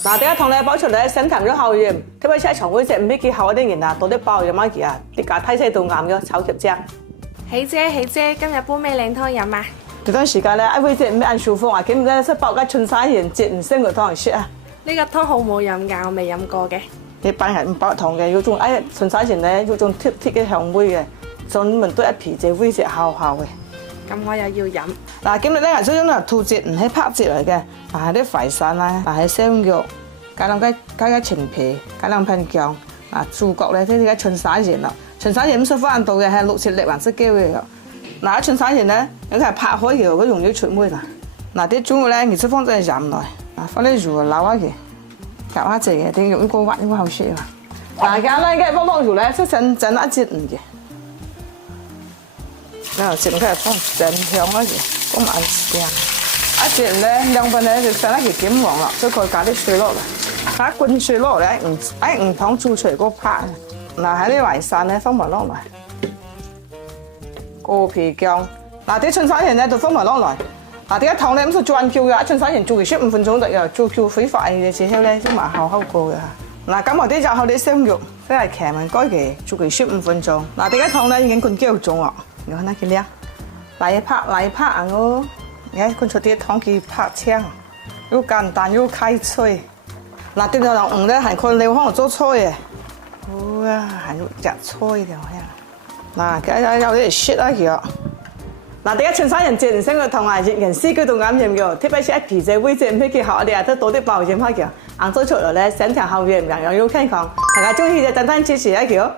嗱，第一趟咧包出嚟身淡咗後鹽，特別係腸胃隻唔俾幾厚一啲人啊，多啲爆飲乜嘢啊，啲架睇勢到啱咗炒夾正。喜姐，今日煲咩靚湯飲啊？呢段時間咧，一位隻唔按舒服啊，咁咧識爆嘅春山鹽節唔升個湯嚟食啊。呢個湯好唔好飲㗎？我未飲過嘅。一般係唔爆糖嘅，要種春山鹽咧，要種貼嘅香味嘅，專門都一皮隻味隻厚嘅。咁我又要飲。嗱，今日咧係將啲兔節唔係拍節嚟嘅，係啲淮山啦，係燒肉，加兩陳皮，加兩片薑，豬角咧啲春山鹽啦，春山鹽咁舒服ăn到嘅係綠色力還是膠嘅。嗱，春山鹽咧，你係拍開嘅，佢容易出味啦。嗱，啲豬肉咧，你先放在鹽內，放啲肉撈下佢，夾下隻嘅，定用一個碗一個好食啊。大家咧，嘅放肉咧，即係整一節唔嘅。嗱，整開放整香嗰啲，咁啱食嘅。一節咧，兩份咧就整一條點黃啦，再加啲水落嚟，加滾水落嚟，唔湯煮出嚟個拍。嗱，喺啲淮山咧放埋落嚟，個皮薑。嗱，啲春山鹽咧就放埋落嚟。嗱，啲一湯咧咁就轉叫嘅，春山鹽煮佢15分鐘得嘅，煮佢飛快嘅時候咧先埋好過嘅。嗱，咁我啲就後啲生肉，即係騎埋該嘅，煮佢15分鐘。嗱，啲一湯咧已經滾幾個鐘啦。你看那個亮，來一拍哦！你看滾出啲湯佢拍青，又簡單又開脆。嗱，啲人用咧係佢料可做菜嘅，哇，係要食菜嘅呀！嗱，佢有啲雪啊佢。嗱，第一春山人節唔升個湯啊，熱人絲佢都啱飲嘅，特別係一皮仔味啫，唔係幾好，我哋都多啲爆鹽下嘅，硬做出嚟咧，成條後邊人人要健康，大家中意就等等支持一條。